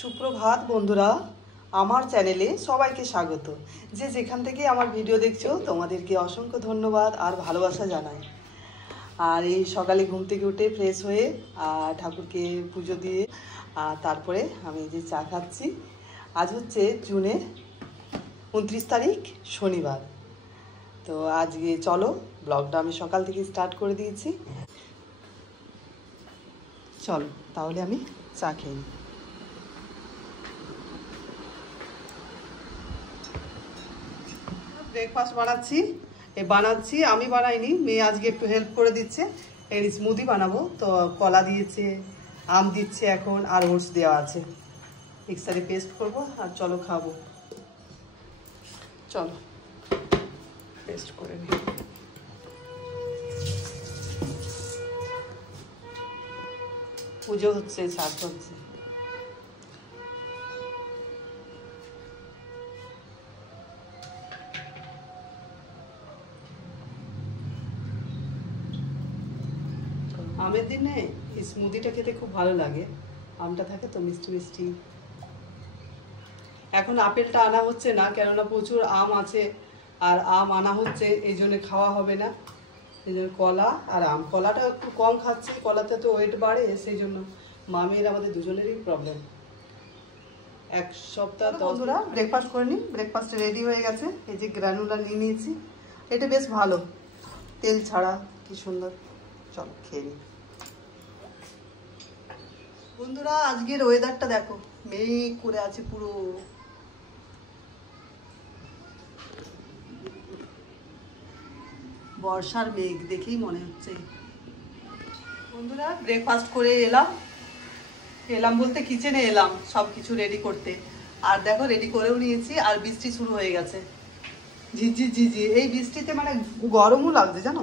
সুপ্রভাত বন্ধুরা, আমার চ্যানেলে সবাইকে স্বাগত। যে যেখান থেকে আমার ভিডিও দেখছো তোমাদেরকে অসংখ্য ধন্যবাদ আর ভালোবাসা জানাই। আর এই সকালে ঘুম থেকে উঠে ফ্রেশ হয়ে ঠাকুরকে পুজো দিয়ে তারপরে আমি যে চা খাচ্ছি। আজ হচ্ছে জুনের 29 তারিখ শনিবার। তো আজকে চলো ব্লগটা আমি সকাল থেকে স্টার্ট করে দিয়েছি। চলো তাহলে আমি চা খেয়ে নিই। ব্রেকফাস্ট বানাচ্ছি আমি বানাইনি, মেয়ে আজকে একটু হেল্প করে দিচ্ছে। এর স্মুদি বানাবো, তো কলা দিয়েছে, আম দিচ্ছে এখন, আর ওটস দেওয়া আছে। মিক্সারে পেস্ট করবো আর চলো খাবো। চলো পেস্ট করে নিই। পুজো হচ্ছে, শ্রাদ্ধ হচ্ছে। আমের দিনে স্মুদিটা খেতে খুব ভালো লাগে, আমটা থাকে তো মিষ্টি মিষ্টি। এখন আপেলটা আনা হচ্ছে না, কেননা প্রচুর আম আছে আর আম আনা হচ্ছে, এই জন্য খাওয়া হবে না। এই জন্য কলা আর আম, কলাটা একটু কম খাচ্ছি, কলাতে তো ওয়েট বাড়ে, সেই জন্য মামির আমাদের দুজনেরই প্রবলেম। এক সপ্তাহ বন্ধুরা ব্রেকফাস্ট করে নিই। ব্রেকফাস্ট রেডি হয়ে গেছে, এই যে গ্রানুলা নিয়ে নিয়েছি, এটা বেশ ভালো, তেল ছাড়া, কি সুন্দর। চলো খেয়ে নিই। বন্ধুরা আজকের ওয়েদারটা দেখো, মেঘ করে আছে পুরো। বর্ষার মেঘ দেখেই মনে হচ্ছে। বন্ধুরা ব্রেকফাস্ট করে এলাম বলতে কিচেনে এলাম সব কিছু রেডি করতে। আর দেখো রেডি করেও নিয়েছি, আর বৃষ্টি শুরু হয়ে গেছে, ঝিঝি। এই বৃষ্টিতে মানে গরমও লাগছে জানো।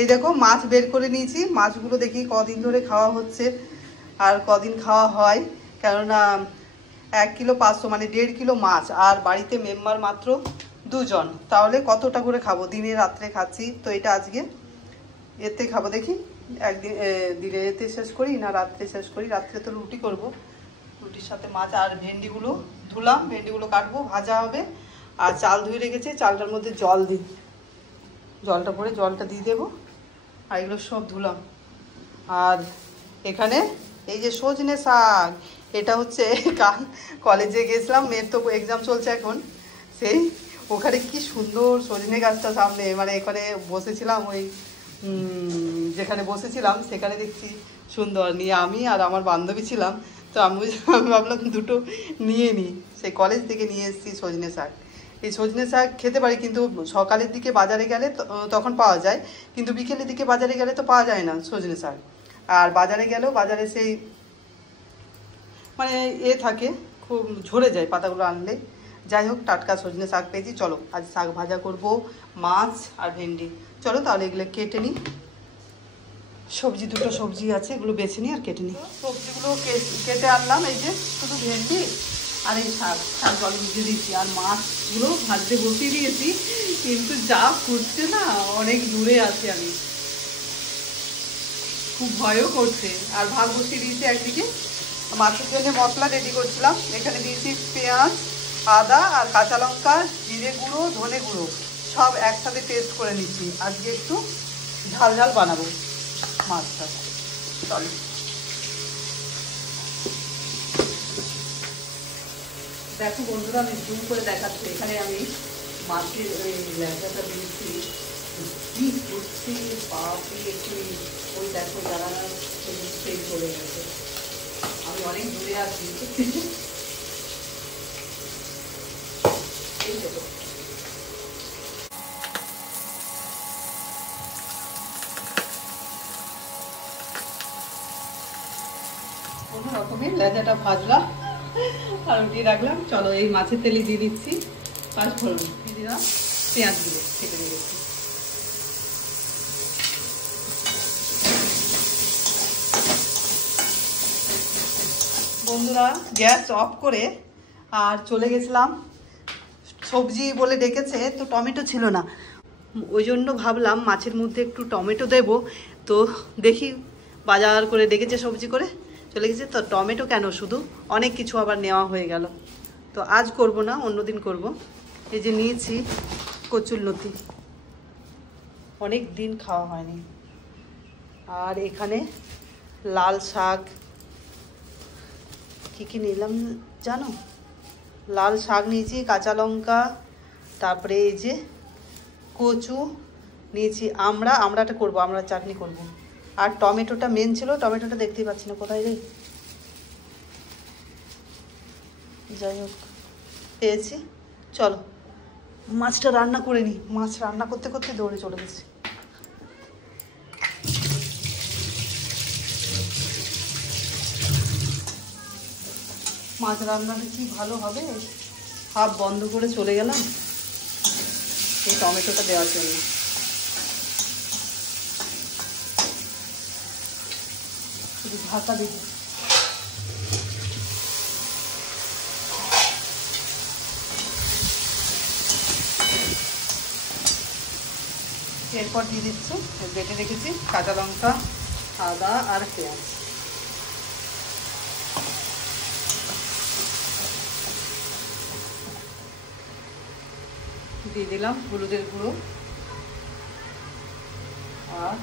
এই দেখো মাছ বের করে নিয়েছি, মাছগুলো দেখি কদিন ধরে খাওয়া হচ্ছে আর কদিন খাওয়া হয়। কেননা 1 কিলো 500 মানে 1.5 কিলো মাছ, আর বাড়িতে মেম্বার মাত্র 2 জন, তাহলে কতটা করে খাবো? দিনে রাত্রে খাচ্ছি তো, এটা আজকে এতে খাবো। দেখি একদিন দিনে এতে শেষ করি না রাত্রে শেষ করি। রাত্রে তো রুটি করব, রুটির সাথে মাছ। আর ভেন্ডিগুলো ধুলাম, ভেন্ডিগুলো কাটবো, ভাজা হবে। আর চাল ধুয়ে রেখেছে, চালটার মধ্যে জল দিই, জলটা পরে জলটা দিয়ে দেবো। আর এগুলো সব ধুলাম। আর এখানে এই যে সজনে শাক, এটা হচ্ছে কাল কলেজে গেছিলাম, মেয়ের তো এক্সাম চলছে এখন, সেই ওখানে কি সুন্দর সজনে গাছটা সামনে, মানে এখানে বসেছিলাম, ওই যেখানে বসেছিলাম সেখানে দেখছি সুন্দর, নিয়ে আমি আর আমার বান্ধবী ছিলাম, তো আমি ভাবলাম দুটো নিয়ে নিই। সেই কলেজ থেকে নিয়ে এসেছি সজনে শাক। এই সজনে শাক খেতে পারি, কিন্তু সকালের দিকে বাজারে গেলে তখন পাওয়া যায়, কিন্তু বিকেলের দিকে বাজারে গেলে তো পাওয়া যায় না সজনে শাক। আর বাজারে গেলেও বাজারে সেই মানে থাকে, খুব ঝরে যায় পাতাগুলো আনলে। যাই হোক, টাটকা সজনে শাক পেয়েছি। চলো আজ শাক ভাজা করব, মাছ আর ভেন্ডি। চলো তাহলে এগুলো কেটে নিই। সবজি, দুটো সবজি আছে, এগুলো বেছে নিই আর কেটে নিই। সবজিগুলো কেটে আনলাম, এই যে শুধু ভেন্ডি আর এই শাক জল ভিজিয়ে দিয়েছি। আর মাছগুলো ভাজতে বসিয়ে দিয়েছি, কিন্তু যা ফুটছে না, অনেক দূরে আছি আমি, খুব ভয়ও করছে। আর ভাত বসিয়ে দিয়েছি একদিকে। মাছের জন্য মশলা রেডি করছিলাম, এখানে দিয়েছি পেঁয়াজ, আদা আর কাঁচা লঙ্কা, জিরে গুঁড়ো, ধনে গুঁড়ো, সব একসাথে পেস্ট করে নিচ্ছি। আজকে একটু ঝাল ঝাল বানাবো মাছটা। চলো দেখো বন্ধুরা, আমি জুম করে দেখাচ্ছি। এখানে আমি মাছের ওই ল্যাংচাটা দিয়েছি, কি করছে বাপরে, একটু ওই দেখো যারা সেই চলে গেছে, আমি অনেক দূরে আছি। এই দেখো কোনো রকমের লেজাটা ভাজলাম আর উঠিয়ে রাখলাম। চলো এই মাছের তেলে দিয়ে দিচ্ছি পাঁচফোড়ন, দিয়ে দিলাম পেঁয়াজগুলো কেটে রেখেছি। বন্ধুরা গ্যাস অফ করে আর চলে গেছিলাম, সবজি বলে ডেকেছে তো টমেটো ছিল না, ওই জন্য ভাবলাম মাছের মধ্যে একটু টমেটো দেব। তো দেখি বাজার করে ডেকেছে সবজি করে, চলে গেছে। তো টমেটো কেন শুধু, অনেক কিছু আবার নেওয়া হয়ে গেল। তো আজ করব না, অন্যদিন করব। এই যে নিয়েছি কচুরলতি, অনেক দিন খাওয়া হয়নি। আর এখানে লাল শাক, কি নিলাম জানো, লাল শাক নিয়েছি, কাঁচা লঙ্কা, তারপরে এই যে কচু নিয়েছি, আমড়াটা করবো, আমরা চাটনি করব। আর টমেটোটা মেন ছিল, টমেটোটা দেখতেই পাচ্ছি না কোথায় রে, যাই হোক পেয়েছি। চলো মাছটা রান্না করে নিই। মাছ রান্না করতে করতে দৌড়ে চলে গেছি। মাছ রান্নাটা কি ভালো হবে, হাফ বন্ধ করে চলে গেলাম এই টমেটোটা দেওয়ার জন্য। শুধু ঢাকা দিব। এরপর দিয়ে দিচ্ছি বেটে রেখেছি কাঁচা লঙ্কা, আদা আর পেঁয়াজ। দিয়ে দিলাম হলুদের গুঁড়ো আর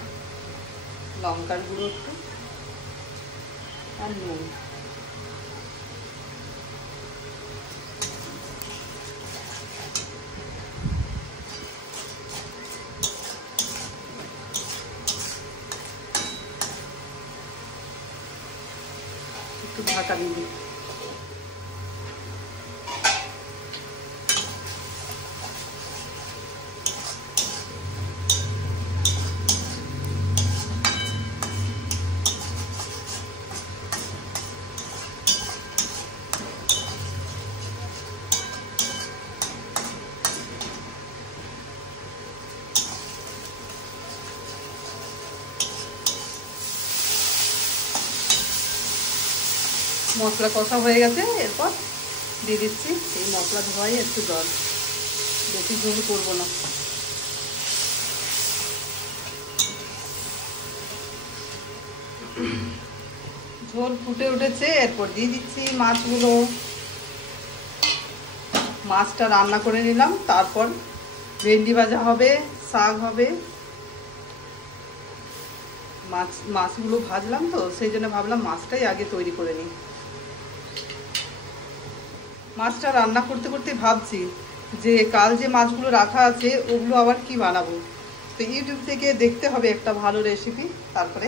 লঙ্কার গুঁড়ো একটু, আর নুন। একটু ঢাকা দিয়ে দিই। মশলা কষা হয়ে গেছে, এরপর দিয়ে দিচ্ছি এই মশলা ধোয়াই একটু জল, বেশি ঝোল করবো না। ঝোল ফুটে উঠেছে, এরপর দিয়ে দিচ্ছি মাছগুলো। মাছটা রান্না করে নিলাম, তারপর ভেন্ডি ভাজা হবে, শাক হবে। মাছগুলো ভাজলাম তো, সেই জন্য ভাবলাম মাছটাই আগে তৈরি করে নিই। মাছটা রান্না করতে করতে ভাবছি যে কাল যে মাছগুলো রাখা আছে ওগুলো আবার কি বানাবো। তো ইউটিউব থেকে দেখতে হবে একটা ভালো রেসিপি, তারপরে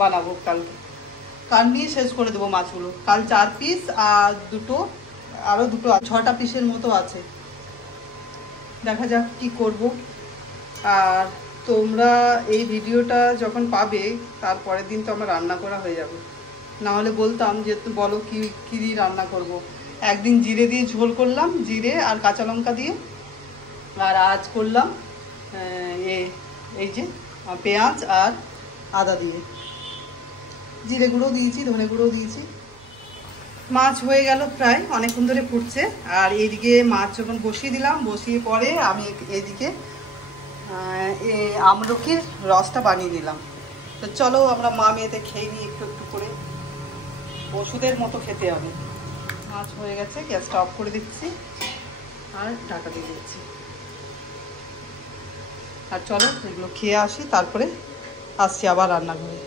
বানাবো। কাল নিয়ে শেষ করে দেবো মাছগুলো। কাল 4 পিস আর আরও দুটো 6টা পিসের মতো আছে, দেখা যাক কি করব। আর তোমরা এই ভিডিওটা যখন পাবে তারপরের দিন তো আমার রান্না করা হয়ে যাবে। নাহলে বলতাম যে বলো কী দিয়ে রান্না করব। একদিন জিরে দিয়ে ঝোল করলাম, জিরে আর কাঁচা লঙ্কা দিয়ে। আর আজ করলাম এই যে পেঁয়াজ আর আদা দিয়ে, জিরে গুঁড়ো দিয়েছি, ধনে গুঁড়ো দিয়েছি। মাছ হয়ে গেল প্রায়, অনেকক্ষণ ধরে ফুটছে। আর এইদিকে মাছ যখন বসিয়ে দিলাম, বসিয়ে পরে আমি এইদিকে আমলকির রসটা বানিয়ে দিলাম। তো চলো আমরা মা মেয়েতে খেয়ে নিই একটু একটু করে, ওষুধের মতো খেতে হবে। মাছ হয়ে গেছে, গ্যাসটা অফ করে দিচ্ছি আর ঢাকা দিয়ে দিচ্ছি। আর চলো এগুলো খেয়ে আসি, তারপরে আসছি আবার রান্নাঘরে।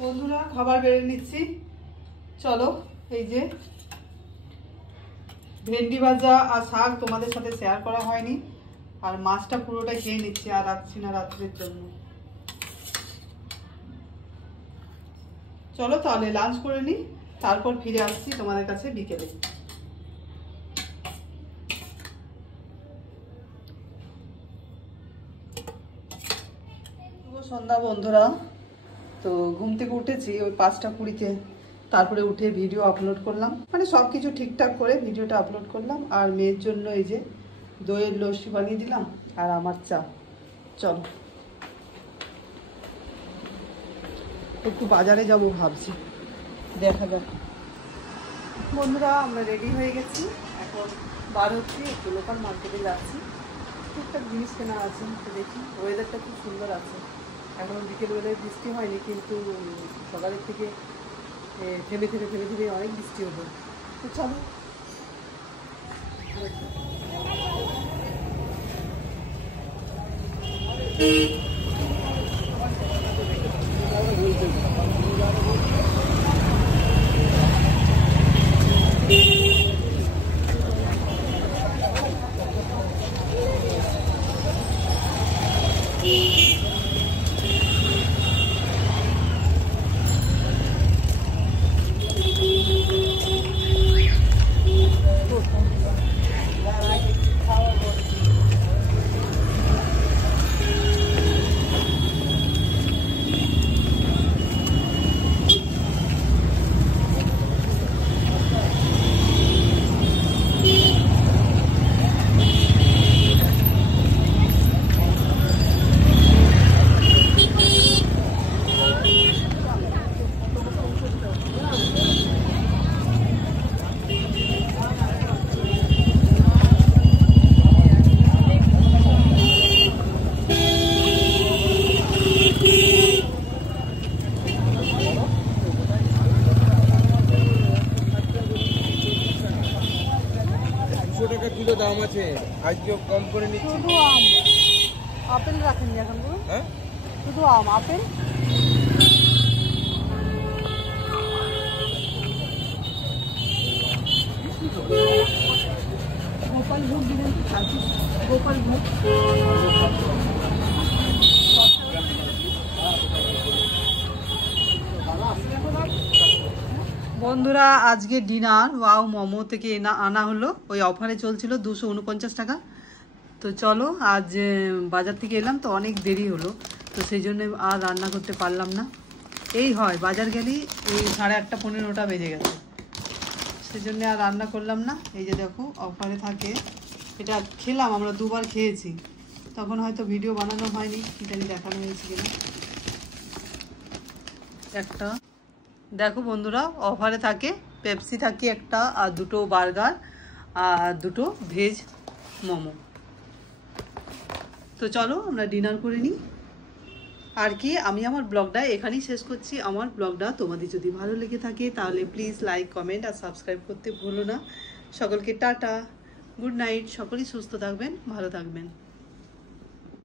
বন্ধুরা খাবার বেড়ে নিচ্ছি, চলো। এই যে ভেন্ডি ভাজা আর শাক তোমাদের সাথে শেয়ার করা হয়নি, আর মাছটা পুরোটা খেয়ে নিচ্ছি, আর রাখছি না রাত্রের জন্য। চলো তাহলে লাঞ্চ করে নিই, তারপর ফিরে আসছি তোমাদের কাছে বিকেলে। শুভ সন্ধ্যা বন্ধুরা। তো ঘুম থেকে উঠেছি ওই 5টা 20-তে, তারপরে উঠে ভিডিও আপলোড করলাম, মানে সব কিছু ঠিকঠাক করে ভিডিওটা আপলোড করলাম। আর মেয়ের জন্য এই যে দইয়ের লস্যি বানিয়ে দিলাম, আর আমার চা। চলো একটু বাজারে যাব ভাবছি, দেখা যাক। বন্ধুরা আমরা রেডি হয়ে গেছি, এখন বার হচ্ছি, একটু লোকাল মার্কেটে যাচ্ছি, টুকটাক জিনিস কেনা আছে। তো দেখি ওয়েদারটা খুব সুন্দর আছে, এখন বিকেলবেলায় বৃষ্টি হয়নি, কিন্তু সকালের থেকে থেমে থেমে অনেক বৃষ্টি হলো। তো চলো কিলো দাম আছে, আজকে কম করে নিচ্ছি। শুধু আম, আপেল রাখেননি এখন? হ্যাঁ, শুধু আম, আপেল গোপাল ভোগ দিলেন, গোপাল ভোগ। বন্ধুরা আজকে ডিনার ওয়াও মোমো থেকে আনা হলো, ওই অফারে চলছিল 249 টাকা। তো চলো, আজ বাজার থেকে এলাম তো অনেক দেরি হলো, তো সেই জন্য আর রান্না করতে পারলাম না। এই হয় বাজার গেলেই এই 8:30 15টা বেজে গেছে, সেই জন্য আর রান্না করলাম না। এই যে দেখো অফারে থাকে, এটা খেলাম, আমরা 2বার খেয়েছি, তখন হয়তো ভিডিও বানানো হয়নি, কি জানি দেখানো হয়েছে কিনা। একটা দেখো বন্ধুরা অফারে থাকে, পেপসি থাকে একটা, আর 2টো বার্গার আর 2টো ভেজ মোমো। তো চলো আমরা ডিনার করে নিই। আর কি, আমি আমার ব্লগটা এখানেই শেষ করছি। আমার ব্লগটা তোমাদের যদি ভালো লেগে থাকে তাহলে প্লিজ লাইক, কমেন্ট আর সাবস্ক্রাইব করতে ভুলো না। সকলকে টাটা, গুড নাইট, সকলেই সুস্থ থাকবেন, ভালো থাকবেন।